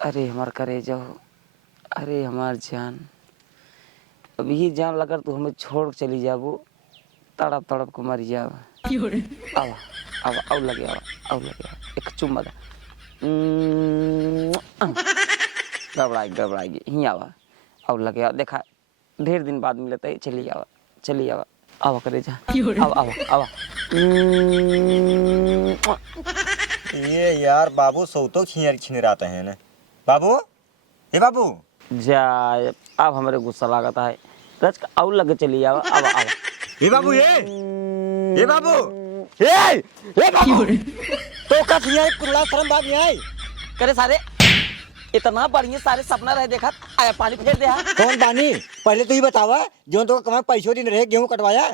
अरे हमार करेजा हो, अरे हमार जान, अब यही जान लगा तू हमें छोड़ चली जाबो, तड़प तड़प को मर जाब। आवा आवा आउ लगे एक चुम्मा दा। गड़बड़ाएगी ही आवा आउ लगे आवा। देखा ढेर दिन बाद मिले तो चली आवा आवा करेजा आवा आवा आवा। ये यार बाबू सौ तो छिनराते हैं ना बाबू। हे बाबू जाए अब हमारे गुस्सा लागता है रच आउ लगे चली आवा आवा आवा। हे बाबू ये बाबू ये बाबू तो का छिया कुल्ला शर्म बात नहीं आई करे सारे इतना बढ़िया सारे सपना रहे देखा आया पानी फेर दे। कौन पानी पहले तो ही बतावा जो तो कमा पैसों दिन रहे गेहूं कटवाया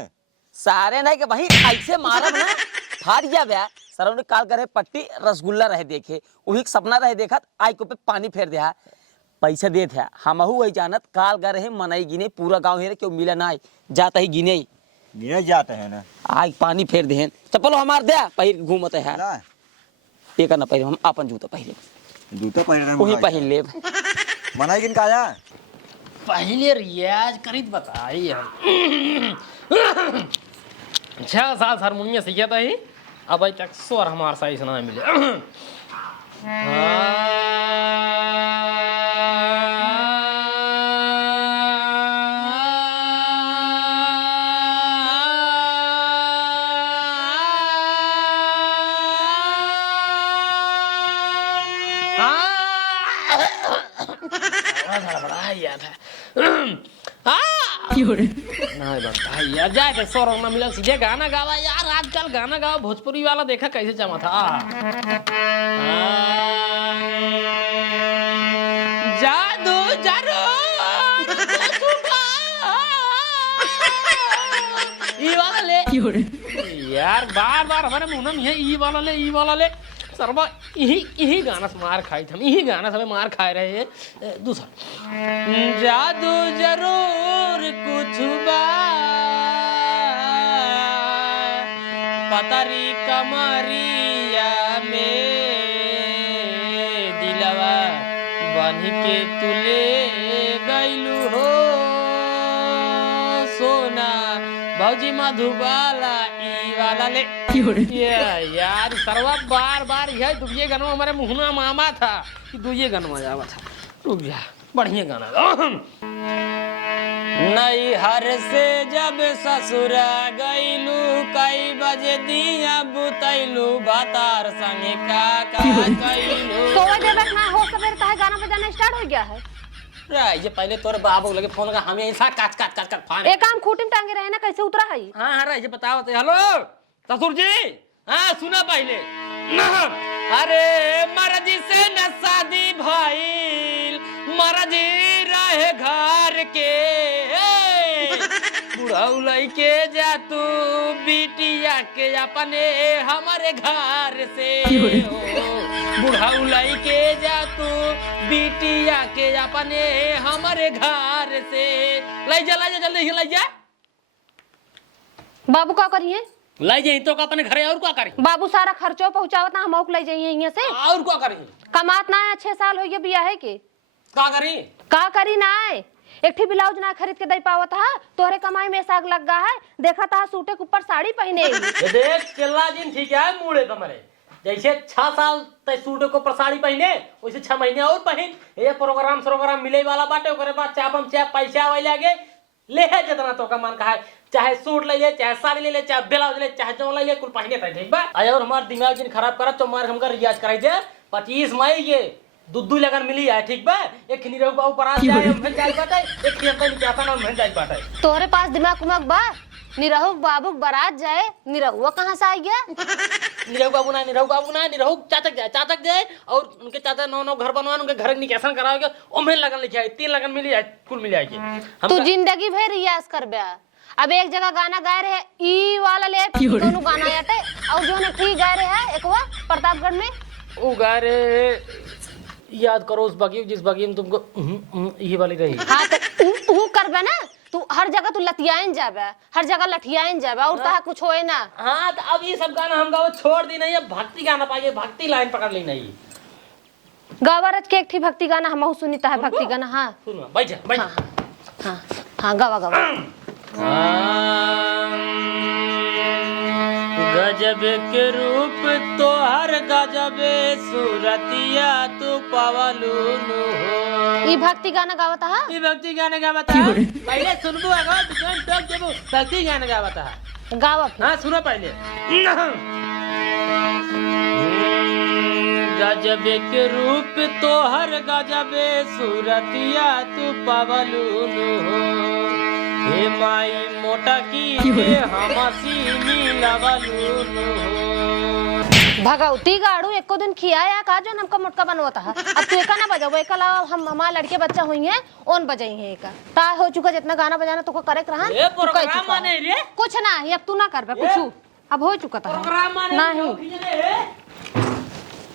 सारे नहीं कि भाई ऐसे मारब ना फाट गया बया सर ने काल करे पट्टी रसगुल्ला रहे देखे वही सपना रहे देखा आई को पे पानी फेर दे पैसा दे थे हम वही जानत काल गा रहे मनाई गिने पूरा गांव हेरे क्यों मिला ना जाता ही गिने गिने जाते हैं ना आई पानी फेर दे चप्पल हमार दे पहिर घूमते है एक ना पहिर हम अपन जूता पहिरे जूता पहन वही पहन ले मनाई गिन का आया पहले रियाज करीत बताई हम 6 साल हारमोनियम सीखा था ही अब अभी तक स्वर हमारे सही सुना मिले। यार जाए स्वर ना मिला सीधे गाना गावा यार। आजकल गाना गावा भोजपुरी वाला देखा कैसे जमा था। जादू जरूर ई वाला ले यार बार बार हमारे मुंह में ई वाला ले सरबा यही गाना से मार खाई थी यही गाना से मार खाए रहे हैं। दूसरा जादू जरूर कुछ पतरी कमरिया में दिलवा बन के तुले गैलू हो सोना भौजी मधुबाला ई वाला ले यार सरवा बार बार यह दुए गाना हमारे मुहना मामा था कि दुए गाना जावा था। रुक जा बढ़िया गाना नहीं हर से जब ससुरा गईलू कई बजे दिया बुतैलू बातार संगे का कईलू सोए देवे ना हो सवेर काहे गाना बजाना स्टार्ट हो गया है रे ये पहले तोरे बाबू लगे फोन का हमें ऐसा काट फाड़ एक काम खूंटी में टांगे रहे ना कैसे उतरा है। हां रे ये बताओ तो हेलो ससुर जी हां सुना पहले अरे मर्जी से न शादी भइल मर्जी रहे घर के बुढ़ऊ लइके जा तू बिटिया के अपने हमारे घर से बुढ़ऊ लइके जा तू बिटिया के अपने हमारे घर से ले जा जल्दी ले जा। बाबू का करिए ले जाइए तो अपने घरे और क्या करें बाबू सारा खर्चो पहुंचावत ना हम ले जाइए यहाँ से और क्या करें कमात ना है 6 साल हो गए बिया है के का करी का करी ना है एक ठी ब्लाउज ना खरीद के दे पावत है तोहरे कमाई में साग लग गया है देखा था सूटे के ऊपर साड़ी पहने ये देख केला दिन ठीक है मूड़े कमरे जैसे 6 साल तक सूटे को ऊपर साड़ी पहने वैसे 6 महीने और पहन ये प्रोग्राम मिले वाला बाटे ओकरे बाद चापम चाप पैसा वाले आगे ले है जितना तो का मन का है चाहे सूट ले चाहे साड़ी ले चाहे ब्लाउज ले चाहे जो ले कुल पहने था ठीक बा आज और हमार दिमाग जिन खराब करत तो मार हमका रियाज कराई दे 25 मई ये दूध लगन मिली है ठीक बा एक निरहु बाबू बरात जाए हम भेज जाई बाटे एक नियंत्रण नहीं चाहता ना हम भेज जाई बाटे तोहरे पास दिमाग उमक बा निरहु बाबू बारात जाए निरहुआ कहाँ से आ गया निरहु बाबू ना निरहु चाचक जाए और उनके चाचा 9 घर बनवाए उनके घर निकासन कराओगे ओमे लगन लिखे है 3 लगन मिली है कुल मिल जाएगी तू जिंदगी भर रियाज करबे अब एक जगह गाना गाए रहे ई वाला ले दोनों गाना आते और जो ने ठीक गाए रहे है एकवा प्रतापगढ़ में वो गा रहे याद करो उस बाकी जिस बाकी में तुमको ये वाली रही हां तो करबे ना तू हर जगह तू लतियाइन जाबे हर जगह लठियाइन जाबे और तहा कुछ होए ना। हां तो अब ये सब गाना हम गाओ छोड़ दी नहीं है भक्ति गाना पाइए भक्ति लाइन पकड़ ली नहीं गावा रच के एक थी भक्ति गाना हम सुनीता है भक्ति गाना। हाँ सुन बैठ जा बैठ। हाँ हाँ हाँ गावा गावा। गजब के रूप तो हर गजबे सूरतिया तू पवलू हो। ई भक्ति गाना गावता है। ये भक्ति गाने का बता पहले सुनबू अगर दुकान टोक देबू भक्ति गाने का बता। गावा फिर। हाँ सुनो पहले। गजब के रूप तो हर गजबे सूरतिया तू पवलू हो। हे माई मोटा की हमसी मिलवलू हो। भगवती गाड़ू एको दिन खियाया का जो हमका मोटका बनवाता है। अब तू एका ना बजाओ एका ला हम हमारे लड़के बच्चा हुई है ओन बजाई है एका ता हो चुका जितना गाना बजाना तो को करे रहा ये प्रोग्राम माने रे कुछ ना ये अब तू ना कर बे कुछ अब हो चुका था प्रोग्राम माने नहीं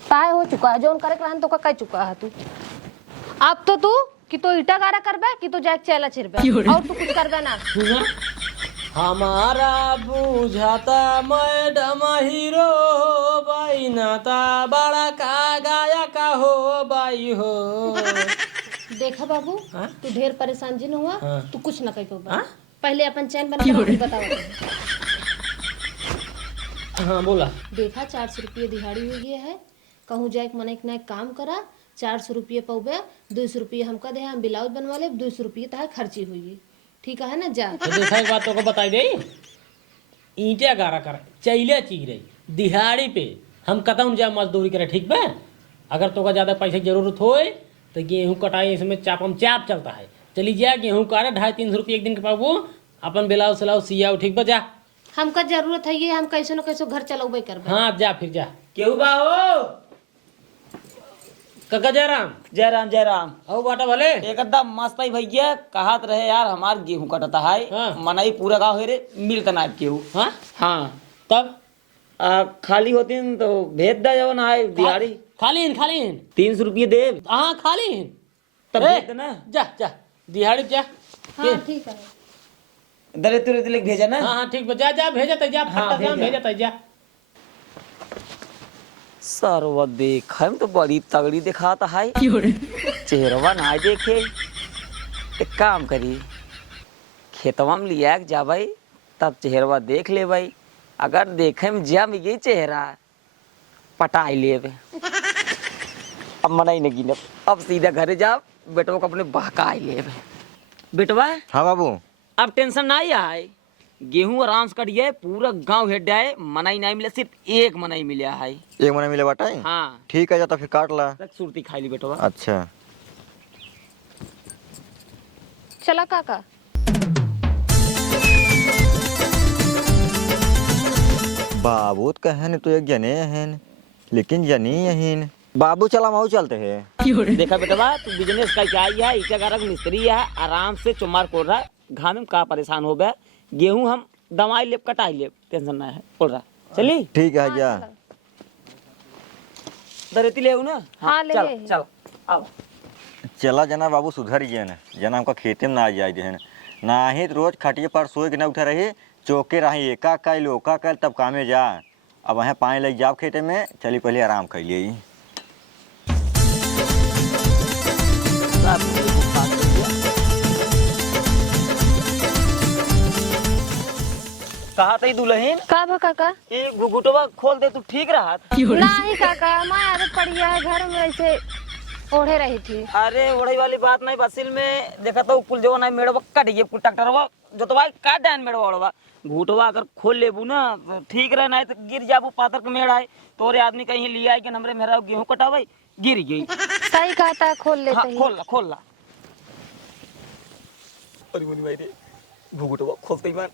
ताय हो चुका है जो करे रहा तो का कह चुका है तू। अब तो तू कि तो ईटा गारा करबे कि तो जैक चेला छिरबे और तू कुछ करबे ना। हमारा बुझाता मैडम हीरो बाई नाता बड़ा का गाया का हो बाई हो। देखा बाबू तू ढेर परेशान जिन हुआ तू कुछ ना कह पाबा। पहले अपन चैन बना के बताओ। हाँ बोला। देखा 400 रुपये दिहाड़ी हो गया है कहूँ जाए मने एक काम करा 400 रुपये पौबे 200 रुपये हमका दे हम ब्लाउज बनवा ले 200 रुपये तक खर्ची हुई ठीक है ना जा। तो देखा एक बात तो को बताई दे ईंटे गारा कर चैले चीज रही दिहाड़ी पे हम कतम जा मजदूरी करे ठीक बे। अगर तो का ज्यादा पैसे की जरूरत होए तो गेहूं कटाई इसमें चापम चाप चलता है चली जा गेहूं काटे 250-300 रुपये एक दिन के पाबू अपन ब्लाउज सलाउज सियाओ ठीक बा जा। हमका जरूरत है ये हम कैसे न कैसे घर चलाऊबे करबे। हाँ जा फिर जा। केहू बा हो काका जयराम जयराम आओ बाटा भले एकदम मस्त है भैया कहत रहे यार हमार गेहूं कटता है हाँ। मनाई पूरा गाँव है रे मिलता ना गेहूं। हाँ हाँ तब खाली होती न तो भेज दे जवन आए दिहाड़ी खाली 300 रुपये दे हाँ खाली तब भेज देना। जा जा दिहाड़ी जा। हाँ ठीक है दरे तुरे तिलक भेजा ना। हाँ हाँ ठीक बा जा जा भेजा त जा हाँ, भेजा त जा। सरवा देखे में तो बड़ी तगड़ी दिखाता है चेहरवा ना देखे। एक काम करी खेतवा में लिया के जा भाई तब चेहरवा देख ले भाई अगर देखे में जम ये चेहरा पटाई ले अब मनाई नहीं गिने अब सीधा घरे जा बेटवा को अपने बहकाई ले बेटवा। हाँ बाबू अब टेंशन ना आए गेहूं आराम से कटिए पूरा गांव हेड जाए मनाई नहीं मिले सिर्फ एक मनाई मिला है। एक महीने मिले बाटा हाँ ठीक है जाता फिर काट ला तक सुरती खाई ली बेटवा। अच्छा चला काका बाबू तो कहन तो एक जने हन लेकिन जनी हन बाबू चला माऊ चलते है। देखा बेटवा तू बिजनेस करके आई है ईटा गारा का मिस्त्री है आराम से चुमार कोड़ रहा है घाम में का परेशान हो गया गेहूं हम दवाई ले कटाई ले टेंशन ना है कोड़ रहा चली ठीक है जा दरेती ले ना। हाँ, ले चल ले। चल आओ चला जना बाबू सुधर गए न जना हमका खेते में ना जाए देहन ना ही तो रोज खटिए पर सोए के ना उठा रही चौके रही एका कैल ओका कैल तब कामे जा। अब वहाँ पानी लग जाओ खेते में चली पहले आराम कर लिए। कहा था दुल्हन का भा काका ये घुघुटवा खोल दे तू ठीक रहा। नहीं काका मैं आदत पड़ी है घर में ऐसे ओढ़े रही थी। अरे ओढ़ई वाली बात नहीं बसिल में देखा तो कुल जो नहीं मेड़वा कट गए कुल ट्रैक्टरवा जो तो भाई काट डान मेड़वा ओढ़वा घूटवा अगर खोल लेबू ना तो ठीक रहे नहीं तो गिर जाबू पातर के मेड़ आए तोरे आदमी कहीं लिया कि हमरे मेरा गेहूं कटावे गिर गई। सही कहता है खोल लेते हाँ ही। खोल ला अरे मुनी भाई रे घूटवा खोलते ही बार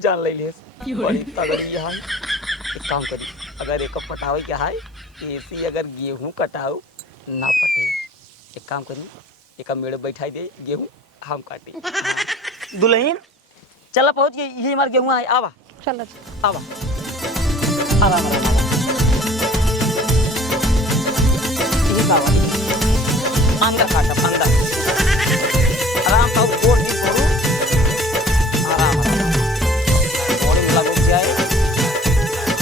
जान ले लिए बड़ी तगड़ी है। एक काम करी अगर एक पटावे क्या है ऐसी अगर गेहूं कटाओ ना पटे एक काम करी एक मेड़ बैठाई दे गेहूं हम काटे। हाँ। दुल्हन चला पहुंच गई यही हमारे गेहूं आए आवा चलो आवा आवा आवा ये आवा अंदर काटा अंदर आराम से कोट भी करो आराम बॉडी में लग जाए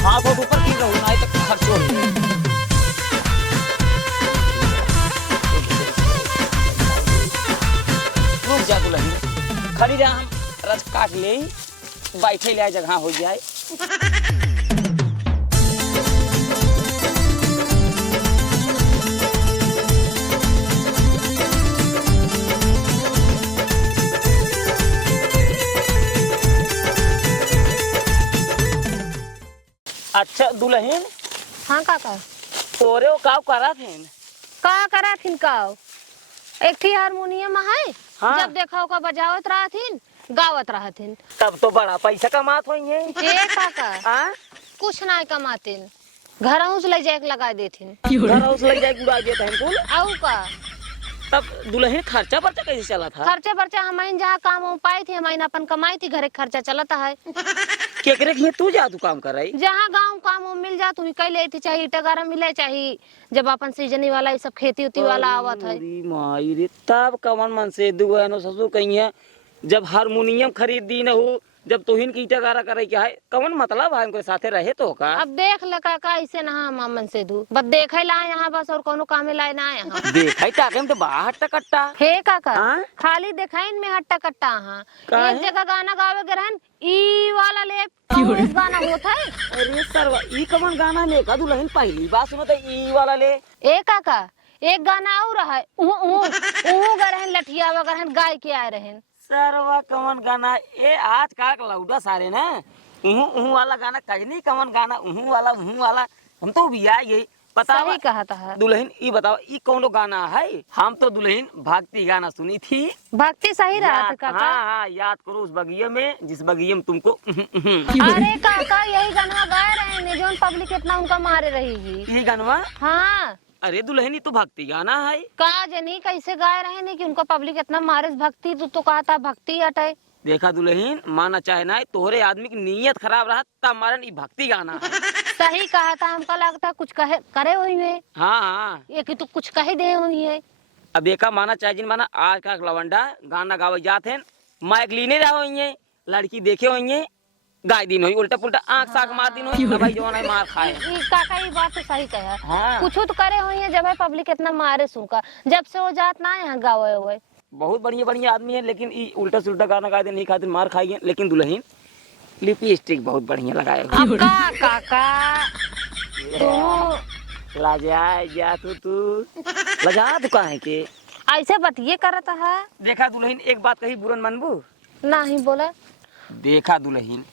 हाथ ऊपर की रहूं ना तो खर्च हो खड़ी रहा हम रस काट ले बैठे ले जगह हो जाए। अच्छा दुल्हन हाँ काका तोरे वो काव करा थे का करा थिन काव एक थी हारमोनियम है हाँ। जब देखा ओका बजावत रहा थिन गावत रहा थिन। तब तो बड़ा पैसा कमात होई है। ए काका हाँ कुछ ना कमातिन घर से ले जाके लगा देथिन घर उस लग जाए उड़ा देता है कुल। आऊ का तब दुल्हन खर्चा पर्चा कैसे चला था? खर्चे बर्चा हमाइन जहाँ काम हो पाई थी हमाइन अपन कमाई थी घरे खर्चा चलता है। केकरे के तू जादू काम कर रही? जहाँ गाँव काम हो मिल जा तुम्हें कई लेती चाहे ईटा गारा मिले चाहे जब अपन सीजनी वाला ये सब खेती उती वाला आवत है। अरे माई रे तब कवन मन से दुगनो ससुर कही है जब हारमोनियम खरीद दी न हो जब तोहिन की ईटा गारा करे क्या है कवन मतलब है उनके साथे रहे तो का? अब देख ल काका ऐसे ना हम मन से दू बस देखे ला यहाँ बस और कोनो कामे लाए ना यहाँ देखा ताके में तो बाहर टकट्टा हे काका हाँ? खाली देखाइन में हट्टा कट्टा हाँ काहे? एक जगह गाना गावे के रहन ई वाला ले उस गाना होता है। अरे सरवा ई कवन गाना में का दुल्हन पहली बात सुनो तो ई वाला ले। ए काका एक गाना और है ऊ गरहन लठिया वगरहन गाय के आए रहन सरवा कवन गाना ए आज का लौडा सारे ना उहु वाला गाना कजनी कवन गाना उहु वाला हम तो भी आ गई पता सही कहा था। दुल्हन ई बताओ ई कौनो गाना है? हम तो दुल्हन भक्ति गाना सुनी थी। भक्ति सही रहा था काका। हाँ हाँ याद करो उस बगिये में जिस बगिये में तुमको अरे काका यही गाना गाए रहे हैं जो पब्लिक इतना उनका मारे रहेगी ये गानवा। हाँ अरे दुल्हन तो भक्ति गाना है। कहा जनी कैसे गाए रहे नहीं कि उनका पब्लिक इतना मारे भक्ति तू कहा था भक्ति हटे। देखा दुल्हन माना चाहे ना तोहरे आदमी की नीयत खराब रहा तब मारन ई भक्ति गाना है। सही कहा था हमका लगता कुछ कहे करे हुई है हाँ हाँ ये कि तू कुछ कहे दे हुई है। अब देखा माना चाहे जिन माना आज का लवंडा गाना गावे जाते हैं माइक लीने रहा हुई लड़की देखे हुई गाय दिन हुई उल्टा पुल्टा आंख साख मार दिन हुई भाई जवान है मार खाए। काका ये बात तो सही कहा। हाँ। कुछ तो करे हुई है जब है पब्लिक इतना मारे सुनका जब से वो जात ना यहाँ गावे हुए बहुत बढ़िया बढ़िया आदमी है लेकिन ई उल्टा सुल्टा गाना गा दे नहीं खातिर मार खाई लेकिन दुल्हन लिपस्टिक बहुत बढ़िया लगाए हुए। अब का काका तू लाजा जा तू लजा तू काहे के ऐसे बतिये करता है। देखा दुल्हन एक बात कही बुरन मनबू नहीं बोला देखा दुल्हन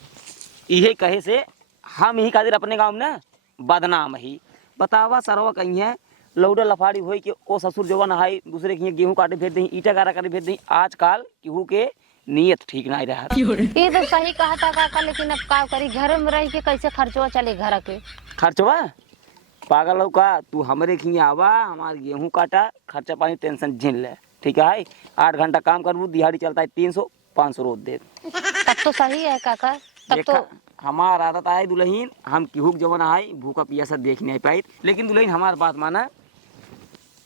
इहे कहे से हम यही खातिर अपने गाँव में ना बदनाम ही बतावा सरवा कहीं है लौड़ा लफाड़ी होई के ओ ससुर जवान हाई दूसरे के गेहूं काटे भेज दही ईटा गारा काटे भेज दही आजकल केहू के नियत ठीक नहीं रहा। ये तो सही कहा था काका लेकिन अब का करी घर में रह के कैसे खर्चवा चले घर के खर्चवा पागल हो का तू हमरे खिए आवा हमार गेहूं काटा खर्चा पानी टेंशन झेल ले ठीक है 8 घंटा काम करबू दिहाड़ी चलता है 300-500 रोज दे। तब तो सही है काका तब देखा तो हमार आदत आए दुल्हन हम केहू के जवान आए भूखा पियासा देख नहीं पाई लेकिन दुल्हन हमार बात माना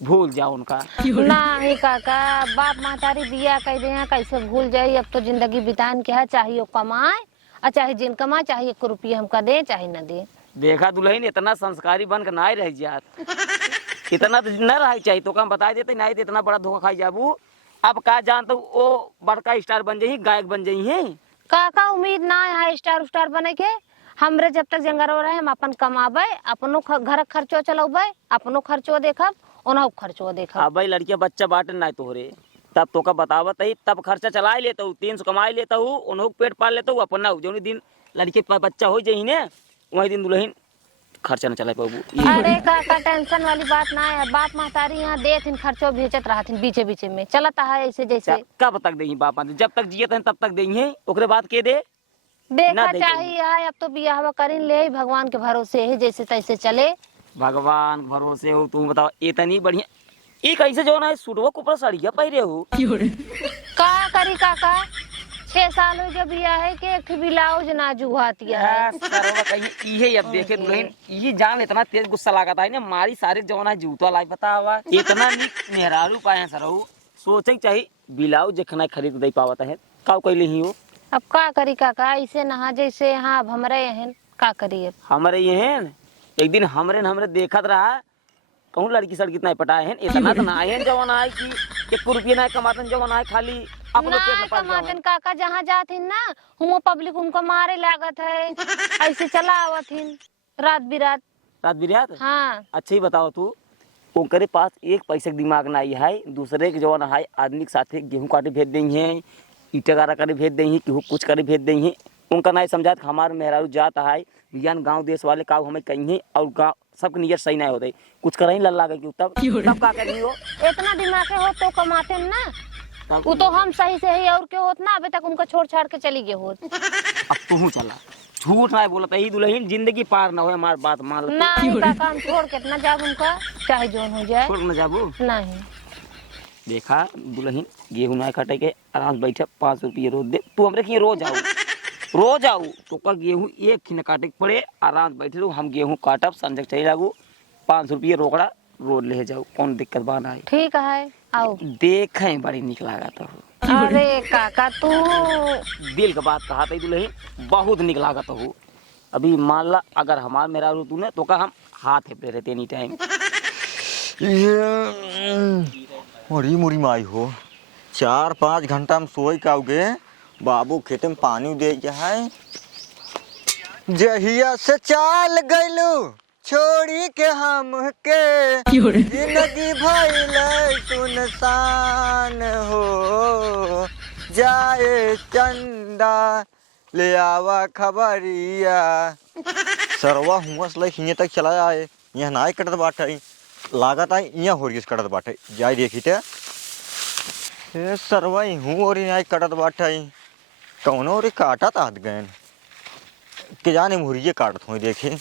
भूल जाओ उनका। नहीं काका बाप महतारी बिया कह दे कैसे भूल जाये अब तो जिंदगी बितान के है चाहे वो कमाए और चाहे जिन कमाए चाहे 1 रुपया हमका दे चाहे न दे। देखा दुल्हन इतना संस्कारी बन कर ना रह जात इतना तो न रह चाहिए तो हम बता देते नहीं तो इतना बड़ा धोखा खाई जाबू अब का जानते वो बड़का स्टार बन जाही गायक बन जाही है। काका उम्मीद ना है स्टार उस्टार बने के हमरे जब तक जंगर हो रहे हम अपन कमाबे अपनो घर खर्चो चलाबे अपनो खर्चो देखब ओनहु खर्चो देखब। अब भाई लड़कियां बच्चा बांटन ना तोहरे तब तो का बतावत ही तब खर्चा चला लेता हूँ 300 कमाई लेता हूँ उन्होंने पेट पाल लेता हूँ अपना जो दिन लड़के बच्चा हो जाही ने वही दिन दुल्हन खर्चा न चला पाबू। अरे काका टेंशन वाली बात ना है बाप महतारी यहाँ देथिन खर्चो भेजत रहथिन बीचे बीचे में चलता है ऐसे जैसे कब तक देही बाप जब तक जियत हैं तब तक देही ओकरे बाद के दे देखा ना दे चाहिए है अब तो बियाह करीन ले भगवान के भरोसे है जैसे तैसे चले भगवान भरोसे हो तुम बताओ इतनी बढ़िया ये कैसे जो ना सूटवा के ऊपर साड़िया पहरे हो का करी काका 6 साल हो गया बिया है कि एक ब्लाउज ना जुहातिया है। सरवा कहीं इहे अब देखे दुल्हन ये जान इतना तेज गुस्सा लागता है ना मारी सारे जवाना जूता लाई पता हुआ इतना मेहरारू पाए सरहू सोचे चाहिए ब्लाउज जखना खरीद दे पावत है का कैले ही हो। अब का करी काका ऐसे नहा जैसे यहाँ अब हमरे हैं का करी अब हमारे ये हैं एक दिन हमरे देखत रहा कहूँ लड़की सड़की नहीं पटाए हैं इतना तो ना है जवान आए कि 1 रुपया नहीं कमातन जवान आए खाली अपने पेट ना में पड़ कमाते जाओ। काका जहाँ जाथिन ना हुआ पब्लिक उनको मारे लागत है ऐसे चला आवथिन रात बिरात। रात बिरात। हाँ अच्छा ही बताओ तू, ओकरे पास एक पैसे का दिमाग नहीं है, दूसरे के जवान है आदमी के साथे गेहूं काटे भेज देंगे, ईटा गारा करे भेज देंगे, केहू कुछ करे भेज देंगे। उनका नहीं समझा कि हमारे मेहरारू जाता है ज्ञान गांव देश वाले का हमें कहीं और गाँव सबके नियत सही नहीं होते, कुछ कर ही लल्ला के तब तब का करी हो। इतना दिमाग हो तो कमाते न ना वो तो हम सही से ही और क्यों होत ना अभी तक उनको छोड़ छाड़ के चली गए होत। अब तू चला झूठ ना बोलता ही दुल्हन जिंदगी पार ना हो, हमारी बात मान लो। नहीं काका हम छोड़ के ना जाब उनका चाहे जोन हो जाए छोड़ न जाबू। नहीं। देखा दुल्हन गेहूं ना काटे के आराम से बैठे 5 रुपये रोज दे, तू हमरे के रोज आओ तो का गेहूं एक खिन काटे के पड़े, आराम से बैठे रहो, हम गेहूं काटब संजक चले जागू, 5 रुपये रोकड़ा रोज ले जाओ, कौन दिक्कत बाना है। ठीक है आओ। देखें बड़ी निक लागत हो। अरे काका तू दिल का बात कहा था दुल्हन, बहुत निक लागत हो। अभी मान ला अगर हमार मेरा तू ने तो का हम हाथ हेपते रहते एनी टाइम। मोरी मोरी माई हो 4-5 घंटा में सोई काउगे बाबू खेते में पानी दे जाए। जहिया से चाल गइलू छोड़ी के हम के जिंदगी भइल सुनसान हो, जाए चंदा ले आवा खबरिया। सरवा हुआ हिंगे तक चला आए, यहाँ नाई कटत बाटे, लागत है यहाँ होरियस कटत बाटे, जाए देखी थे सरवा हूँ और नाई कटत बाटे, कौनो और काटा ताद गए के जाने मुहरिये काटत हो देखे।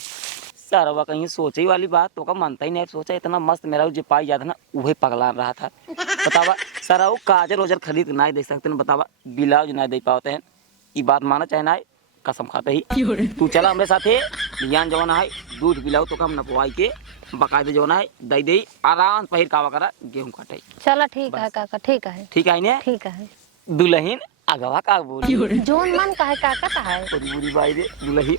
सरवा कहीं सोचे वाली बात तो का मानता ही नहीं, सोचा इतना मस्त मेरा जो पाई जाता ना वही पगला रहा था। बतावा सरा काजर वजर खरीद नहीं दे सकते ना, बतावा ब्लाउज नहीं दे पाते हैं, ये बात माना चाहे ना कसम खाते ही। तू चला हमारे साथे ज्ञान जवाना है दूध पिलाओ तो हम नपवाई के बकायदे जवाना है दई दे आराम पहिर कावा करा गेहूं काटे। चला ठीक है काका ठीक है। ठीक है ने ठीक है दुल्हन अगवा का बोली जोन मन का है काका का है। पूरी बुरी बाई दे दुल्हन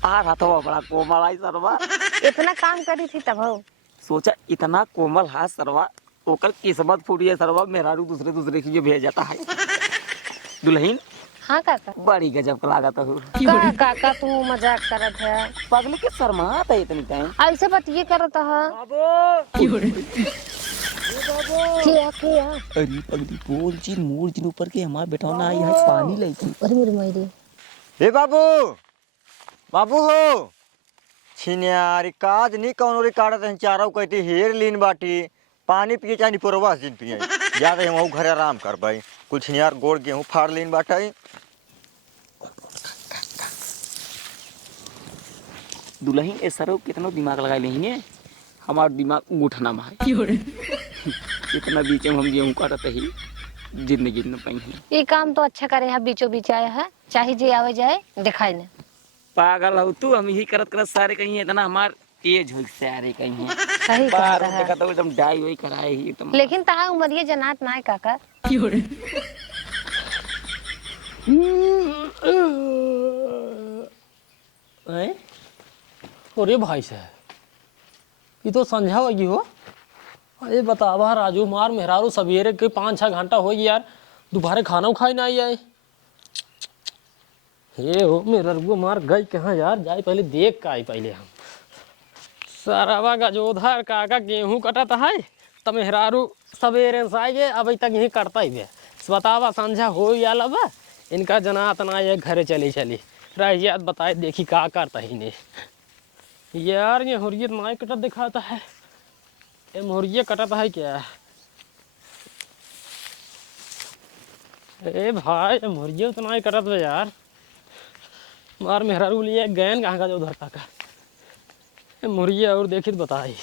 आ रहा था बड़ा कोमल आई सरवा, इतना काम करी थी तब हो सोचा इतना कोमल हाथ सरवा ओकर किस्मत फूटी है सरवा, मेहरारू दूसरे की जो भेज जाता है। दुल्हन हाँ काका बड़ी गजब का लागत हो। का काका तू मजाक करत है पगली के शर्मात है इतनी टाइम। ऐसे बतिये करत है क्या अरे पगली बोल जी मोर जिन ऊपर के हमार बेटा ना आई है पानी लाई थी। अरे मेरी मायरी ए बाबू बाबू हो छिन्यारी काज नहीं कौनो रे काटत हैं चारों कहते हेर लीन बाटी पानी पिए चाहे पुरवा दिन पिए ज्यादा हम घर आराम कर भाई कुछ छिन्यार गोड़ गेहूं फाड़ लीन बाटे। दुल्हन ए सरो कितना दिमाग लगा लेंगे, हमार दिमाग उठना मारे इतना बीच में हम गेहूं काटत ही जिंदगी न पाई है। ये काम तो अच्छा करे है बीचों बीच आया है चाहे जे आवे जाए दिखाई ने। पागल हो तू, हम यही करत सारे कहीं इतना हमार तेज हो सारे कहीं सही बाहर कहता है देखा तो एकदम डाई वही कराए ही तुम। लेकिन तहा उमरिए जनात ना है काका। अरे भाई साहब ये तो संझा होगी हो। अरे बतावा राजू मार मेहरारू सवेरे के 5-6 घंटा हो गया यार, दोपहर खाना खाई ना आई। हे हो मेरा रुआ मार गई कहाँ यार, जाए पहले देख का आई पहले हम। सारावा गजोधर काका गेहूं कटत है तब मेहरारू सवेरे से आए अभी तक यही करता ही बतावा संझा हो या लब इनका जनात ना ये घरे चली रह याद बताए देखी का करता ही नहीं यार। ये हुरियत नाई कटत दिखाता है, ये मुर्गिया कटत है क्या? ए भाई ये मुर्गिया तो नाई कटत है यार, मार मेहरारू लिए गैन कहाँ का जो उधर का मुर्गिया और देखी तो बताई।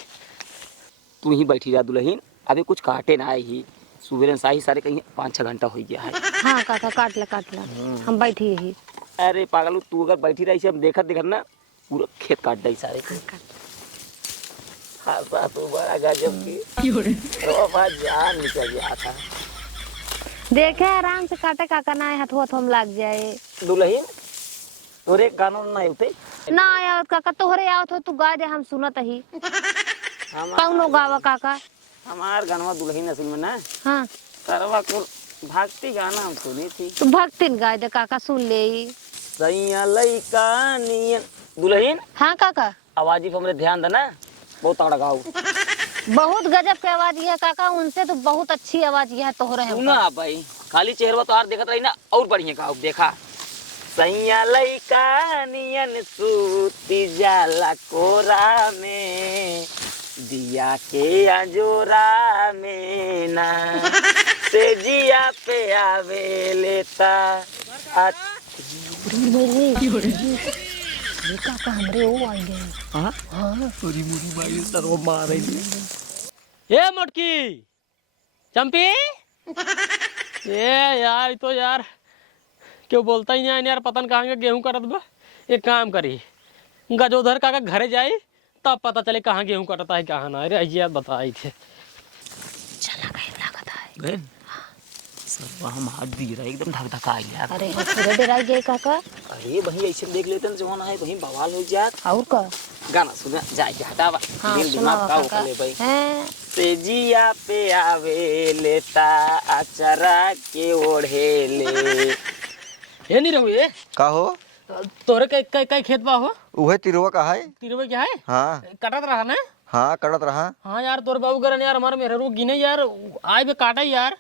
तू ही बैठी रहा दुल्हन, अभी कुछ काटे ना आई ही सुबह साही सारे कहीं 5-6 घंटा हो गया है। हाँ काका काट ला हम बैठी यही। अरे पागल तू अगर बैठी रही से हम देखत ना पूरा खेत काट दई सारे। हाँ तो बड़ा गजब की जान निकल गया था। देखे आराम से काटे काका ना हाथों हम लाग जाए। दुल्हन तोरे गाना ना होते ना आया काका तोहरे आवत हो तू गा दे हम सुनत ही। कौनो गावा काका हमार गानवा दुल्हन असल में ना हाँ सरवा को भक्ति गाना हम सुनी थी। तो भक्तिन गाय दे काका, सुन ले। सैया लइका नियन दुल्हन। हाँ काका, आवाज ही पे हमरे ध्यान देना, बहुत तगड़ा गाओ। बहुत गजब के आवाज ये है काका, उनसे तो बहुत अच्छी आवाज ये है तोहरे है। सुना भाई, खाली चेहरा तो आर देखत रही ना, और बढ़िया गाओ। देखा सैया लइका नियन सूती जाला कोरा में, दिया के अजोरा में ना, से जिया पे आवे लेता। काका हमरे वो आ गए। हाँ हाँ पूरी मुरी भाई सर्व मारे। ए मोटकी चंपी, ये यार तो यार क्यों बोलता ही नहीं यार, पता नहीं कहाँ गेहूं कटत बा। एक काम करी, गजोधर काका घरे जाई तब पता चले कहाँ गेहूं कटता है कहाँ ना। अरे यार बताई थे। चला गए लागत है। गए सर्व हम हाथ दी रहा एकदम धक धका यार। अरे हम पूरे डराई गए काका। अरे वही ऐसे देख लेते हैं जवान है, वही बवाल हो जात। और का गाना सुना जाए हटावा। हाँ दिल सुना दिमाग का काका उखले भाई। हैं। से जिया पे आवे लेता, अचरा के ओढ़े ले। ये नहीं रहू ये का हो? तोरे कई खेत बा हो? उहे तिरुवा का है। तीरवे क्या है? हाँ कटत रहा ना? हाँ कटत रहा। हाँ यार तोर बाबू करन यार, हमारे मेरे रो गिने यार, आए बे काटा यार।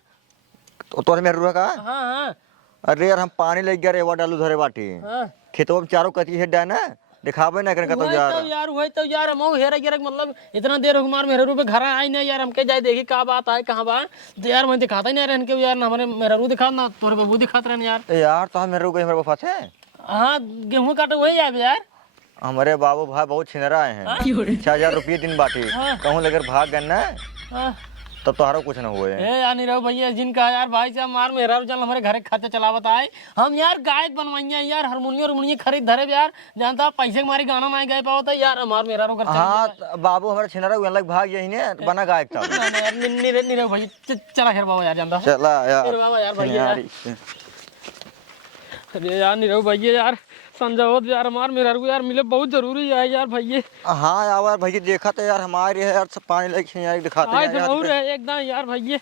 तो तोरे मेरे रुआ का? हाँ हाँ अरे यार हम पानी लग गया रे, वा डालू धरे बाटी। हाँ खेतवा में चारों कती हेड ना, दिखावे ना करन कतो यार। वही तो यार हम हेरा गिरक, मतलब इतना देर हो मार मेरे रू पे घर आई ना यार, हमके जाए देखी का बात है कहाँ बा। तो यार मैं दिखाता ही नहीं रहन के यार, ना हमारे मेरे रू दिखा ना तोरे बाबू दिखात रहन यार। यार तो हम मेरे रुआ हमारे बफा से हाँ गेहूं काटे वही जाए यार। हमारे बाबू भाई बहुत छिनरा आए हैं। 6,000 रुपये दिन बाटी। हाँ। कहूँ लेकर भाग गए ना हाँ। तब तो कुछ ना हुए। ए यार नहीं रहो भैया, जिनका यार भाई साहब मार मेरा चल हमारे घर खाते चलावत आए। हम यार गायक बनवाइए यार, हारमोनियम खरीद धरे यार, जानता पैसे के मारे गाना नहीं गाय पाओ यार, हमार मेरा रो घर। हाँ बाबू हमारे छिनरा अलग भाग यही ने बना गायक था। ना यार नहीं रहो भैया, चला हेर बाबा यार, जानता चला यार बाबा यार भैया यार। अरे यार नहीं रहो भैया यार, समझाओ यार, हमार मेरा यार मिले बहुत जरूरी है यार भैया। हाँ यार भैया देखा तो यार हमारे यार सब पानी लेके यार दिखाते हैं जरूर यार। है एकदम यार भैया।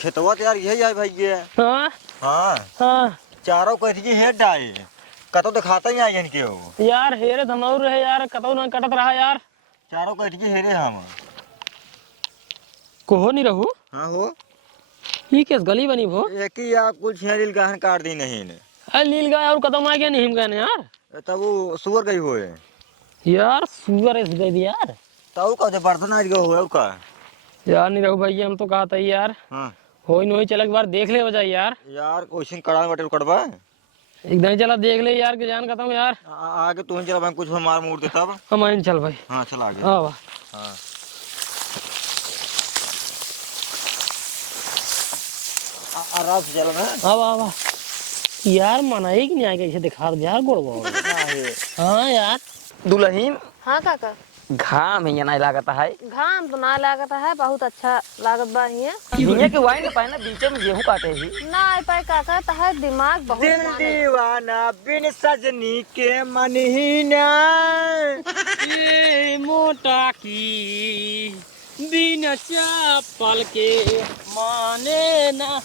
खेतवा तो यार यही है भैया। हाँ हाँ हाँ चारों कथी हेड डाई कतो दिखाता ही आई के हो यार, हेरे धमौर है यार, कतौ ना कटत रहा यार। चारों कथी हेरे हम कोहो नहीं रहू। हाँ हो ये किस गली बनी वो? एक ही यार कुछ हेरिल गहन काट दी नहीं ने। अरे नील गाय और कदम आ गया नहीं गए यार। तब वो सुअर गई हुए यार सुअर इस गई यार। तब का जो बर्तन आज गए हुए का यार नहीं रहू भैया, हम तो कहा था यार हाँ हो ही नहीं, चल एक बार देख ले बजाय यार। यार क्वेश्चन कड़ा बटल कड़वा एकदम चला देख ले यार, के जान कहता हूँ यार। आगे तू चला मैं कुछ मार मूड दे तब हम चल भाई। हाँ चल आगे। हाँ वाह हाँ आराम से चलो ना। हाँ वाह वाह यार, मनाई कि नहीं आएगा इसे दिखा दे यार गोड़ गोड़। हाँ यार दुल्हन हाँ काका, घाम ही नहीं लागता है। घाम तो ना लागत है, बहुत अच्छा लागत बा हिया। दुनिया के वाइन पाए ना, बीच में गेहूं काटे ही ना आ पाए काका, तहार दिमाग बहुत दिल माने। दीवाना बिन सजनी के मन ही ना। ये मोटा की बिना चप्पल के माने ना।